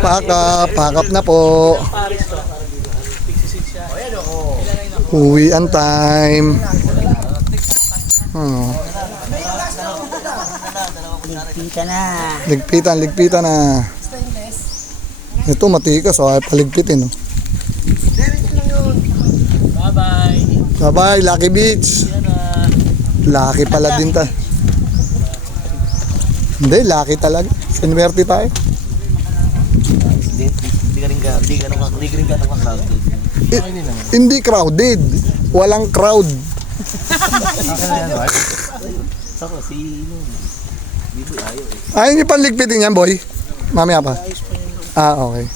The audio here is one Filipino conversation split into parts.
Pack up na po. Uwian time. Ligpitan na. Ito matikas, ay paligpitin. Bye-bye, Lucky Beach. Lucky pala din ta. Hindi, lucky talaga. Sinwerte tayo. Hindi crowded. Walang crowd. Ayaw niyo panligpitin yan, boy? Mamaya pa. Okay.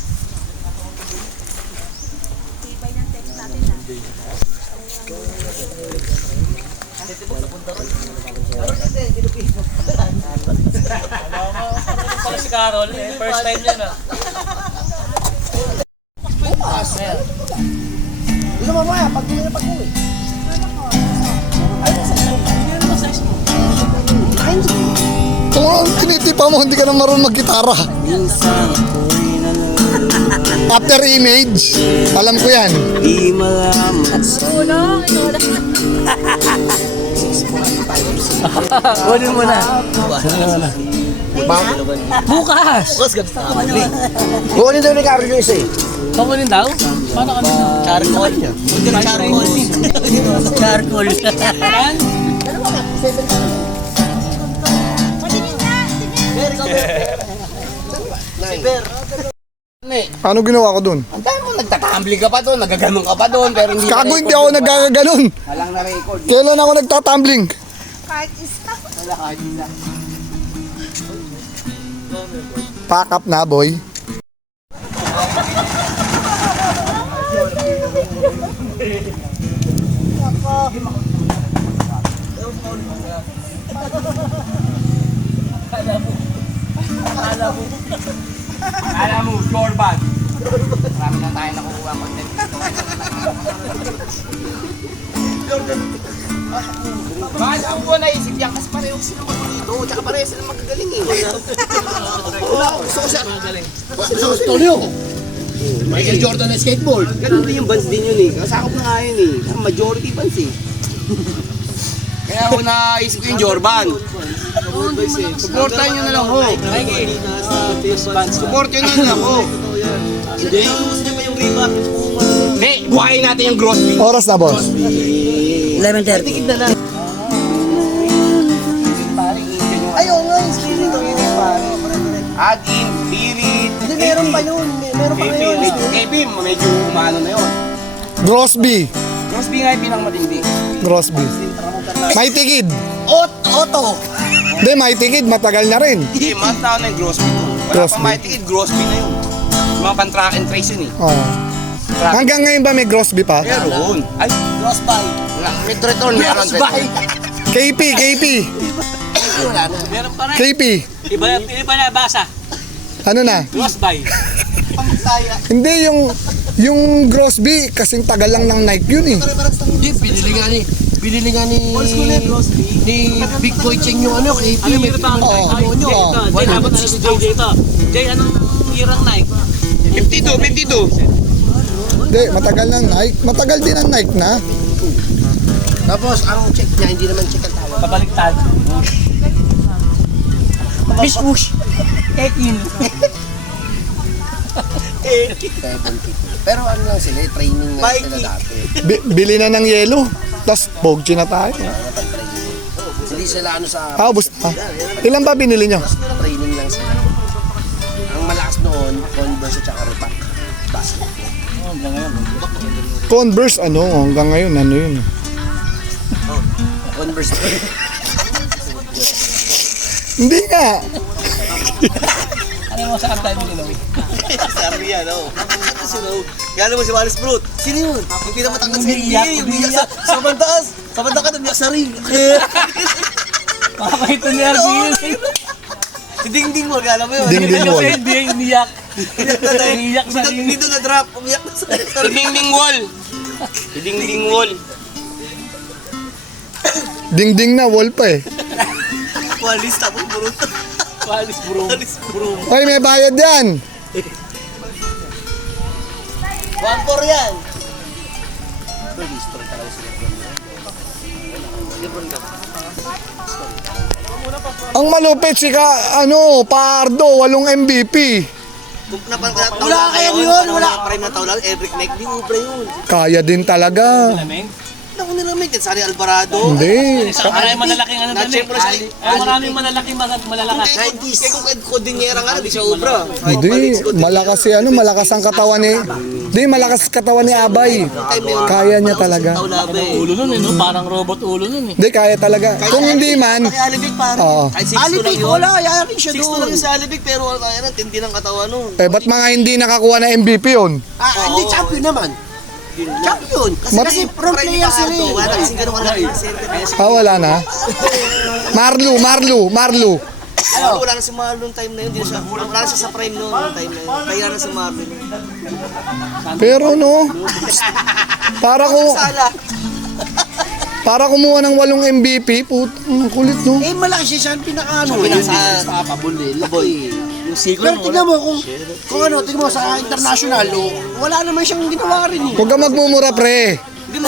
Si Carol, first time niya na. Bukas. Gusto mo mamaya, pag-uwi na pag-uwi. Kung tinitipa mo, hindi ka na marunong mag-gitara. After image, alam ko yan. Kunin mo na. Bukas! Kunin daw ni Carol yung isa eh. Kunin daw? Paano kami na? Charcoal. Charcoal. Yan? Ano ginawa ko dun? Ang tayo mo, nagtatambling ka pa doon, nagaganon ka pa doon, pero hindi Kago, hindi ako nagkakaganon. Walang na-record. Kailan ako nagtatumbling? Wala kahit isa. Pack up na, boy. Alam mo, sure bag. Marami na tayo nakukuha content dito. Bakit ako po naisip yan? Kasi pareho sila magulito, tsaka pareho sila magagaling eh. Wala ako, gusto ko siya. Gusto ko niyo. Michael Jordan na skateboard. Ganun din yung bands din yun eh. Kasakop na nga yun eh. Ang majority bands eh. Kaya ako naisip ko yung Jordan. Supportan nyo na lang ho. Supportan nyo na lang ho. Hindi, buhayin natin yung Grosby. Oras na, boss. 11:30. Ayaw nga, yung spirit ko yun pare. Add in, spirit. Hindi, meron pa yun. Meron pa yun. Eh, Bim, medyo umano na yun. Grosby. Grosby nga yung pinakamatindi. Grosby. Mighty Kid. Otto. Hindi, Mighty Kid, matagal na rin. Hindi, mas tao na yung Grosby to. Wala Grosby. pa Mighty Kid, Grosby na yun. Yung mga pan-track and trace yun eh. Hanggang ngayon ba may Grosby pa? Meron. Ay, Grosby. Mid-return, meron. KP. Wala na. Meron pa rin. KP. Iba na basa. Ano na? Lost by. Hindi, yung Grosby, kasing tagal lang ng Nike yun eh. Hindi, binili nga ni Big Boy Cheng yung ano, KP. Ano meron pa ang Nike? Jay, dapat na si Jay dito. Jay, anong irang Nike? 52. Hindi, matagal ng Nike. Matagal din ang Nike na. Tapos, ang check niya, hindi naman check ang tawag. Pabaliktad. Miss Wush. 18. Pero ano lang sila, training na sila dati. Bili na ng yelo. Tapos, Poggi na tayo. Hindi sila ano sa Ubus na. Ilan ba binili nyo? training lang sila. Ang malakas noon, Converse at saka Reebok. Basketball. Converse, hanggang ngayon, yun. Converse. Hindi nga. Ano mo sa tayo mo? Sabi yan, oh. Gano'n mo si Wallace Brute. Sino yun? Yung pinamatakot sa NBA, yung biyak sa bantaas. Sa bantaas ka, biyak sa ring. Makakaito ni Arvin. Si Dingding mo, alam mo yun. Dingding wall. Kasi NBA umiyak. Umiyak sa ring. Dito na drop, umiyak na sa ring. Si Dingding wall. Si Dingding wall. Dingding na, wall pa eh. Wallace, tapos Brute. Walis bro. Wallace Brute. Oy, may bayad yan. 1-4 yan. Ang malupit si Pardo, 8 MVP. Wala kaya yun, wala. Prime na tao lang, Eric Neck, di ubra yun. Kaya din talaga. Ako nilamig, Sari Alvarado. Hindi. Maraming malalaking ano doon Na-check mo na siya. Maraming malalaking malalakas. 90s. Kaya kung Cordillera nga, di siya ubra. Hindi, malakas ang katawan ni... Hindi, malakas katawan ni Abay. Kaya niya talaga. Ulo nun no? Parang robot ulo nun Hindi, kaya talaga. Kung hindi man, Kaya Alibig pare. Oo. Kahit 6'2 lang Alibig, yun. wala, yayakin siya 6'2 lang doon. yun sa Alibig, pero kaya na, tindi ng katawan nun. ba't mga hindi nakakuha na MVP yun? Hindi, champion naman. Champion. Kasi front player sila eh. Wala na kasing ganun kalaki. Wala na. Marlo. Wala na si Marlon time na yun. Wala na siya sa prime noon time na yun. Kaya na si Marlon. Pero no, Sala. para kumuha ng 8 MVP, ang kulit no. Eh, malaki siya ang pinaka-ano. Sa Papabuli. Boy. Yung siglo Pero tignan mo tignan mo sa international, wala naman siyang ginawa rin eh. Huwag ka magmumura pre. Hindi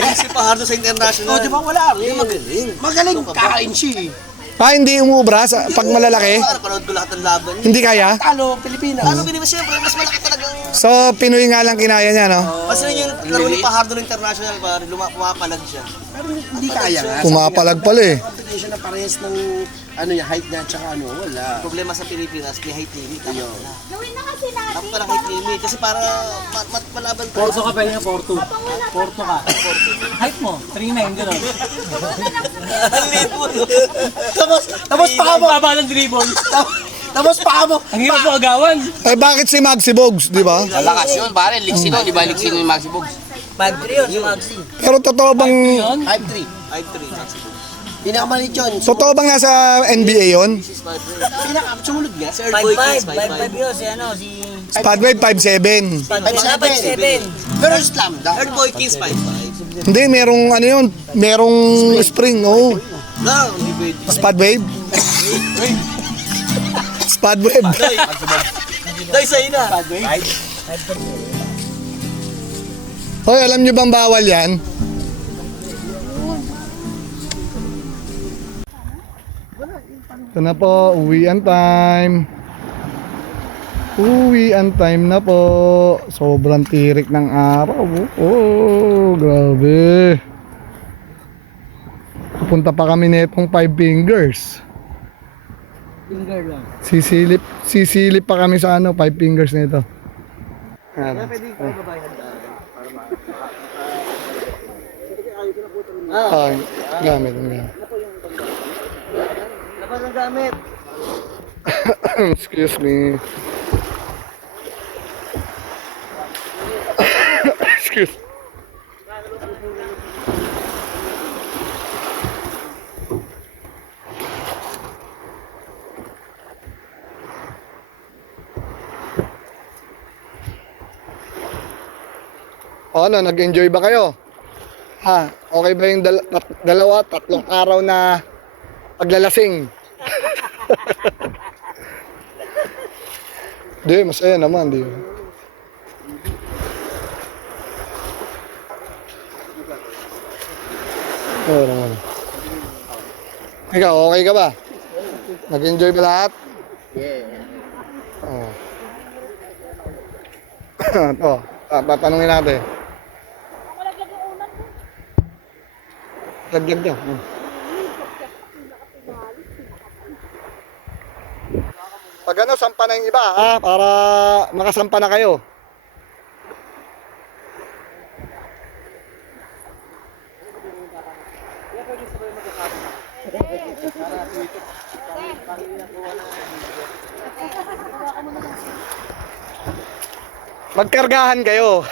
mo si Pahardo sa international. Di ba wala rin? Magaling. Magaling kakain siya eh. Hindi umubra pag malalaki? Panood ko lahat ng laban. Hindi kaya? Talo, Pilipinas. Ano ganun siyempre, mas malaki talagang... So, Pinoy nga lang kinaya niya, no? Kasi yung laro ni Pahardo ng international, pare, pumapalag siya. Pero hindi kaya nga. Pumapalag pala eh. Competition na parehas ng height niya at saka wala. Problema sa Pilipinas, may height limit. Gawin na kasi natin. Ako parang height limit kasi para malaban tayo. Porto ka pwede nga Porto. Porto ka. Height mo, 3'9", gano'n. Tapos pa mo, Baba ng dribble. tapos pa mo. Ang hirap mo agawan. Bakit si Maxi Bogues, di ba? Malakas yun, pare. Liksi doon, di ba? Liksi yung Maxi Bogues. 5'3 yun, si Maxi. Pero totoo bang... 5'3". 5'3, Maxi. Pinakamalit yun. Totoo bang nasa NBA yon? Sumunod nga. Sir Boykins, 5'5 yun si ano, si... Spadwave 5'7". 5'7". Pero slam dunk. Sir Boykins, 5'5. Hindi, merong spring, oh. Lang, hindi pwede. Spadwave? Spadwave. Day, sa'yo na. Hoy, alam nyo bang bawal yan? Ito na po, uwian time. Uwian time na po. Sobrang tirik ng araw. Oh, grabe. Pupunta pa kami netong 5 fingers. Sisilip pa kami sa 5 fingers nito. Gamit. Labas ang gamit. Excuse me. Excuse. Ano, nag-enjoy ba kayo? Okay ba yung tatlong araw na paglalasing? Di, masaya naman, di. Oo naman. Ikaw, okay ka ba? Nag-enjoy ba lahat? Oo. Tatanungin natin. Laglag daw. Pag sampa na yung iba, para makasampa na kayo. Magkargahan kayo.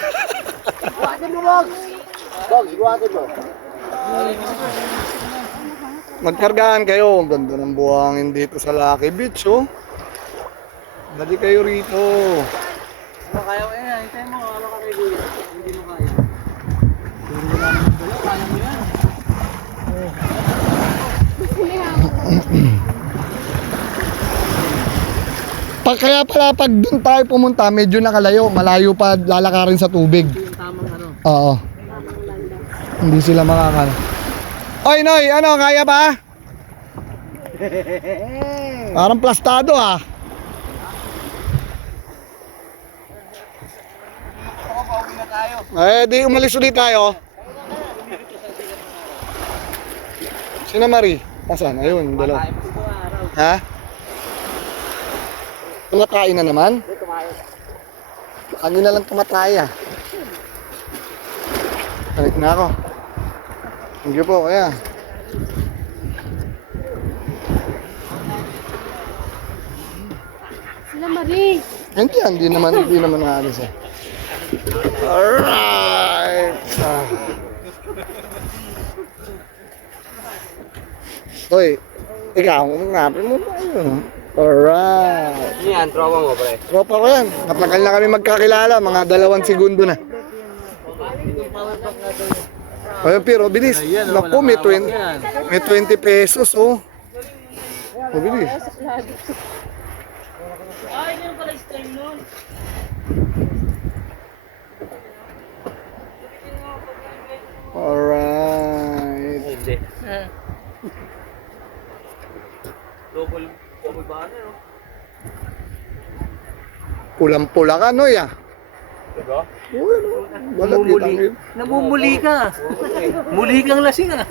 Magkargahan kayo. Ang ganda ng buhangin dito sa Lucky Beach, oh. Dali kayo rito. Kaya ko yan, hintayin mo, wala ka kay Gulit. Hindi mo kaya. Kaya mo yan. Kaya pala pag doon tayo pumunta, medyo nakalayo. Malayo pa lalakarin sa tubig. Yung tamang ano. Oo. Hindi sila makakala. Oy, Noy, ano, kaya ba? Parang plastado ah. Eh, di umalis ulit tayo. Sina Marie? Asan? Ayun, dalawa. Ha? Tumatayin na naman? Kanina lang tumatay ah. Balik na ako. Thank you po, kaya. Sila Marie. Hindi naman naalis eh. Alright. Hoy, ikaw, ngapin mo ba yun? Alright. Ano yan? Tropa mo, pre? Tropa ko yan. Matagal na kami magkakilala, mga 2 segundo na. Ayun, pero bilis. Naku, may 20 pesos, oh. Oh, bilis. Ay, ganun pala yung style nun. Alright. Hindi. Double ba ano? Pulang-pula ka, Noy, ah. Diba? Wala kitang Namumuli ka. Muli kang lasing ah.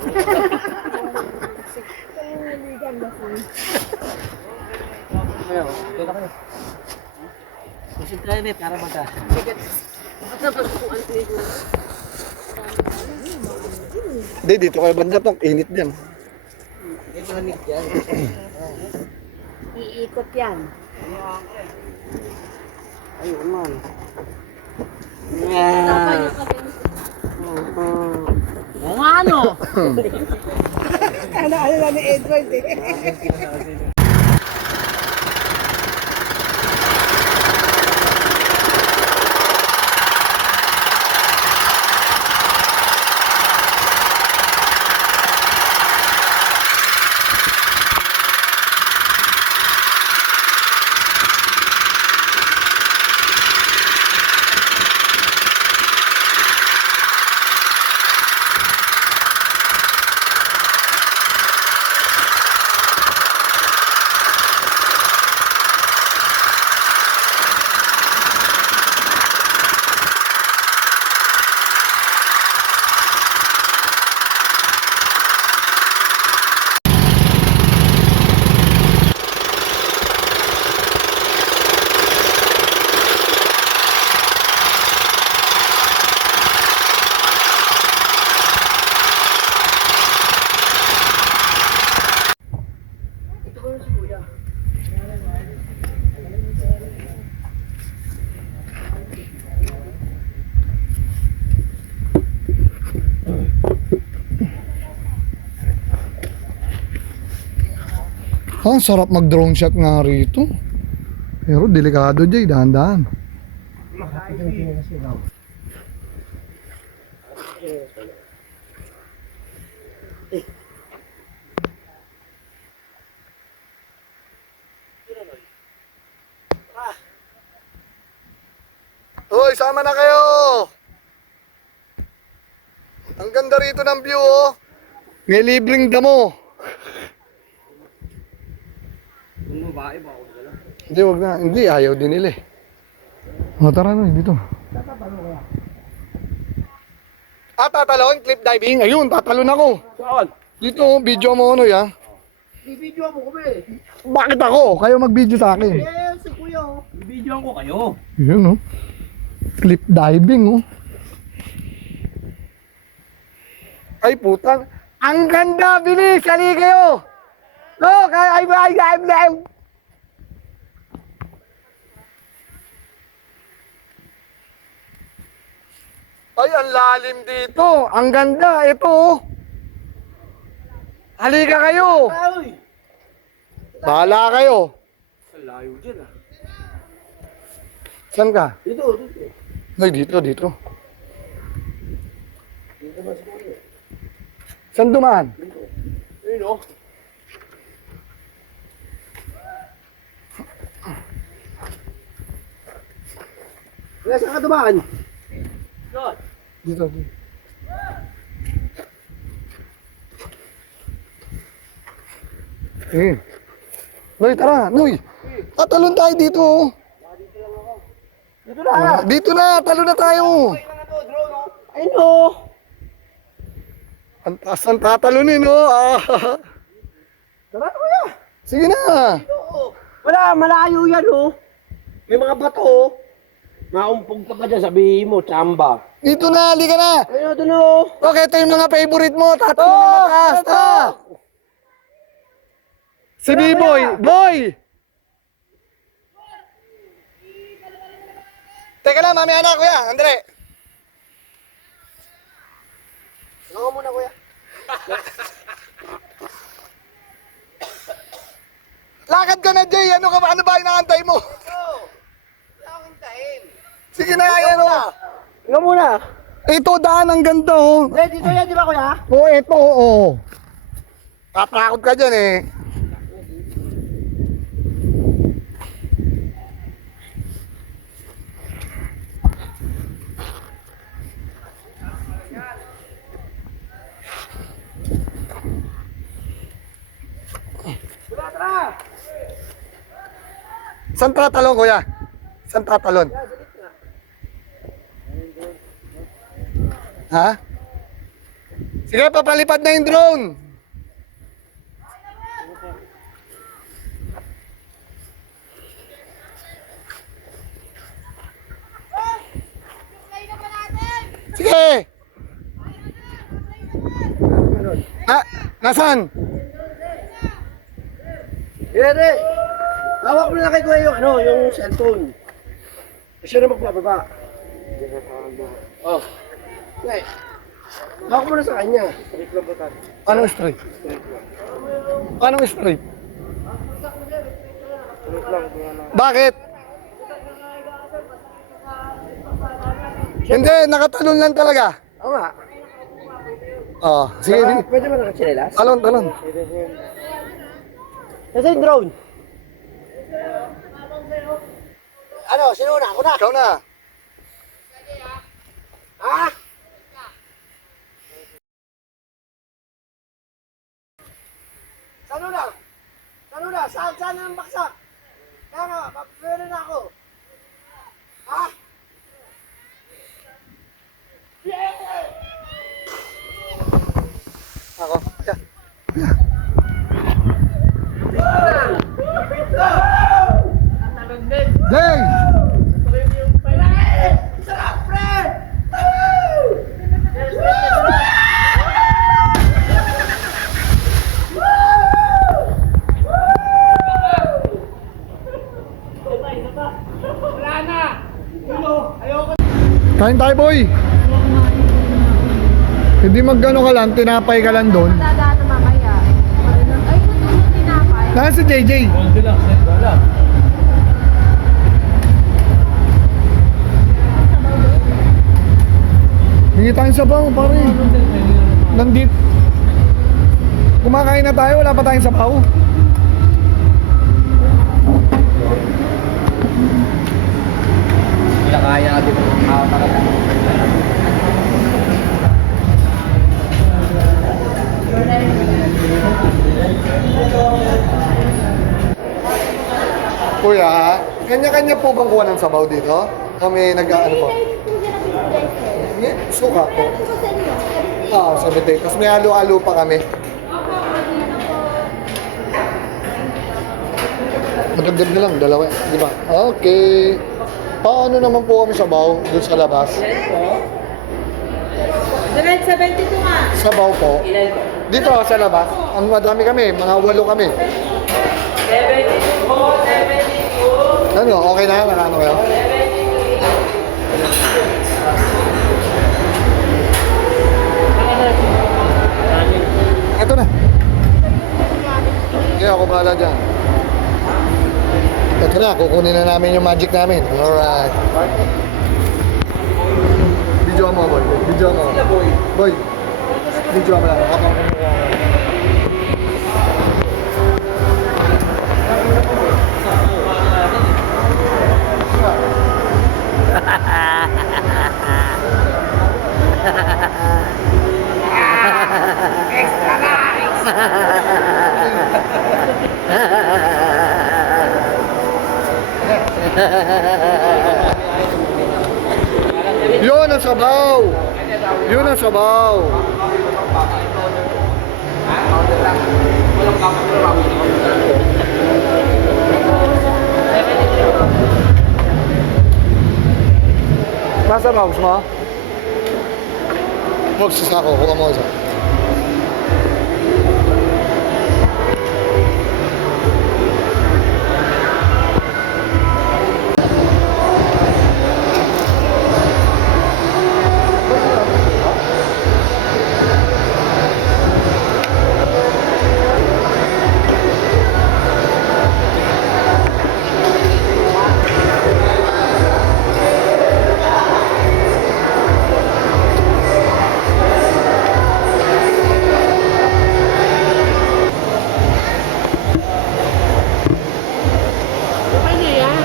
Susin tayo net, para magka. Hindi, dito kayo banda to. Init dyan. Iikot yan. Ayun man. Oo nga ano. Ano na ni Edward eh. Ang sarap mag-drone shot nga rito. Pero delikado, Jay, dahan-dahan. Hoy, sama na kayo! Ang ganda rito ng view, oh. May libreng damo. Hindi, wag na. Hindi, ayaw din nila eh. O, tara na, dito. Tatalon? Cliff diving? Ayun, tatalon ako. Saan? Dito, video mo ano ya. Bibidyo mo kami. Bakit ako? Kayo mag-video sa akin. Si Kuya, oh. Bibidyoan ko kayo. Yun, oh. Cliff diving, oh. Ay, putang. Ang ganda, bilis! Kali kayo! Look, I'm Ay, ang lalim dito. Ang ganda. Ito, oh. Halika kayo. Ay! Bahala kayo. Layo dyan, ah. Saan ka? Dito, dito. Ay, dito. Saan dumaan? Ayun, oh. Wala sa katubahan. Dito. Noy, tara, Noy. Tatalon tayo dito. Oh. Dito na. Dito na, talon na tayo. Ayun o. Ang taas ng tatalunin, oh. Ah. Tara na kuya. Sige na. Wala, malayo yan o. May mga bato o. Maumpog ka pa dyan, sabihin mo, tsamba. Dito na, halika na. Ayun, doon o. Okay, ito yung mga favorite mo. Tatalon na mataas. Ta. Si B-Boy. Boy! Teka lang, mami anak, kuya. Andre. Ako muna kuya. Lakad ka na, Jay. Ano ba inaantay mo? Sige na, ayan o. Ikaw muna. Ito, daan ang ganda, oh. Dito yan, di ba kuya? Oo, ito, oo. Tatakot ka dyan, eh. Saan tatalon, kuya? Saan tatalon? Ha? Sige, papalipad na yung drone. Sige. Nasaan? Yere. Hawak mo na kay kuya yung, yung cellphone. Siya na magbababa. Oh. Okay. Hawak mo na sa kanya. Anong straight? Anong straight? Bakit? Hindi, nakatalon lang talaga. Oo nga. Oh, sige. Pwede ba nakachinelas? Talon. Nasa yung drone? Ano, sino na? Ako na? Ikaw na. Ha? Sano na? Saan ang baksak? Kaya nga, mapapwede na ako. Ha? Ako. Jay! Kain tayo, boy. Hindi magano ka lang, tinapay ka lang doon. Dadaan na mamaya. Ay, natulog tinapay. Nasaan si JJ? Hingi tayong sabaw, pare. Nandito. Kumakain na tayo, wala pa tayong sabaw. Kaya natin Kuya, kanya-kanya po bang kuha ng sabaw dito? O may nag-ano po? May suka po. Ah, 70. Tapos may halo-halo pa kami. Magandang na lang, dalawa. Di ba? Okay. Paano naman po kami sabaw doon sa labas? 72 nga. Sabaw po. Dito sa labas, ang madami kami, mga 8 kami. 72. Ano, okay na? Marano kayo? Ito na. Kaya ako bahala dyan. Ito na, kukunin na namin yung magic namin. Alright. Video mo, boy. Video mo. Boy. Video mo lang. Habang kumuha. Yun ang sabaw. Yun ang sabaw. Nasa mouse mo? Mouse sa ako. Kuha mo isa. Okay na yan.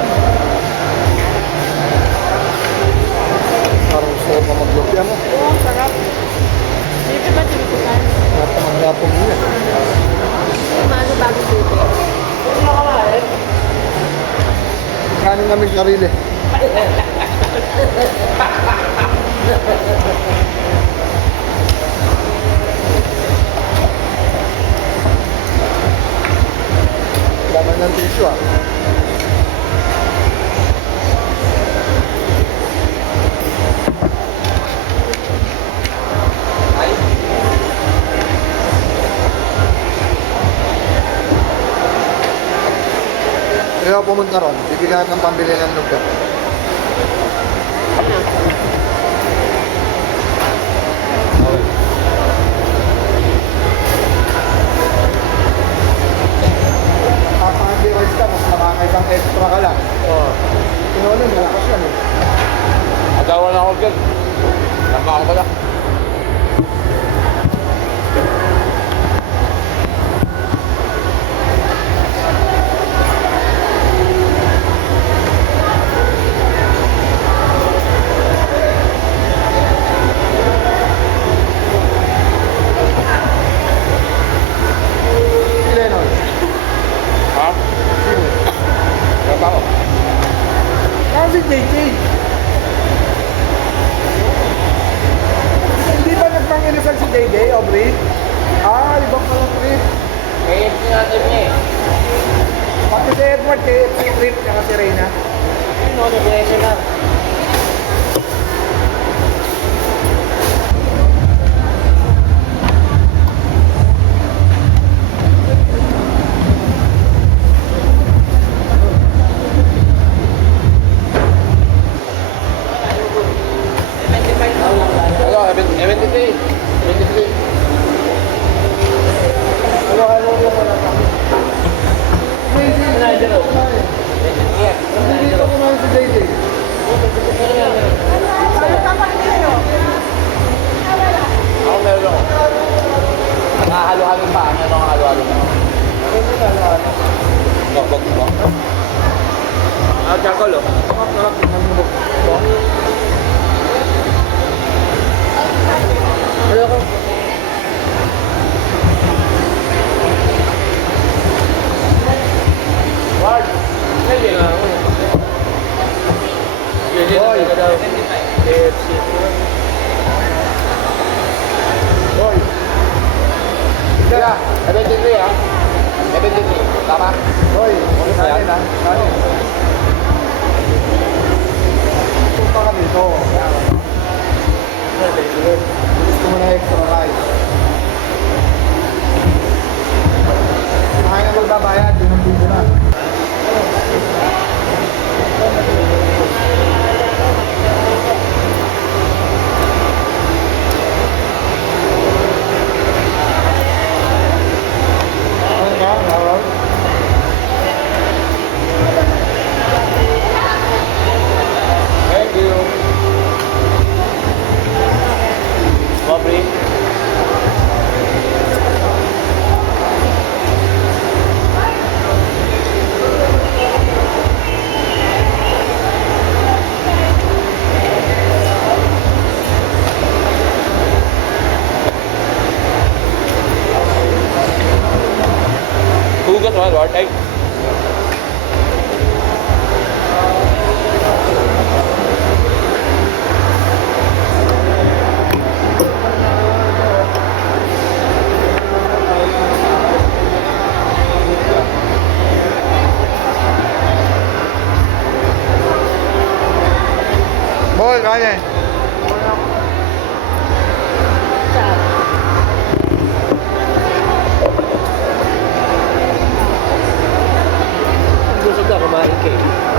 Parang gusto ko pa mag-lupya mo. Oo, sarap. Dito ba tinitikan? Napamagapong mo yan. Maano bago dito? Kanin namin sarili. Laman ng tissue ah. Kaya pumunta ron, bibigyan ng pambili ng lugar. Rice ka, mas makakaisang extra ka lang. Oo. Pinolo, malakas yan eh. Agawa na ako dyan. Tama ako pala. Sila yun. Ha? Tama ako. Kasi JJ. Hindi ba nagpang-inasal si JJ, Aubrey? Ah, ibang pala trip. Eh, sinasabi niya eh. Pati si Edward, si trip, kaya si Reyna. Ano, nag-reso na. Ano, 73. 73. Halo-halo yung wala pa. JJ, hindi ko kumain. Hindi ko kumain si JJ. Ako meron ako. Nakahalo-halo pa. Meron akong halo-halo pa. Bakbak mo ba? Ah, charcoal oh. Ayoko. Ward! Hindi nga ako. Boy. KFC. Boy. Kaya, 73 ah. 73. Tama? Boy, kanin ah. Kanin. Punta ka dito. Gusto mo na extra rice. Kaya na magbabayad, yun ang dito na. Ano ka? Harold? Thank you. Bobby. kaya eh. Gusto ka kumain cake.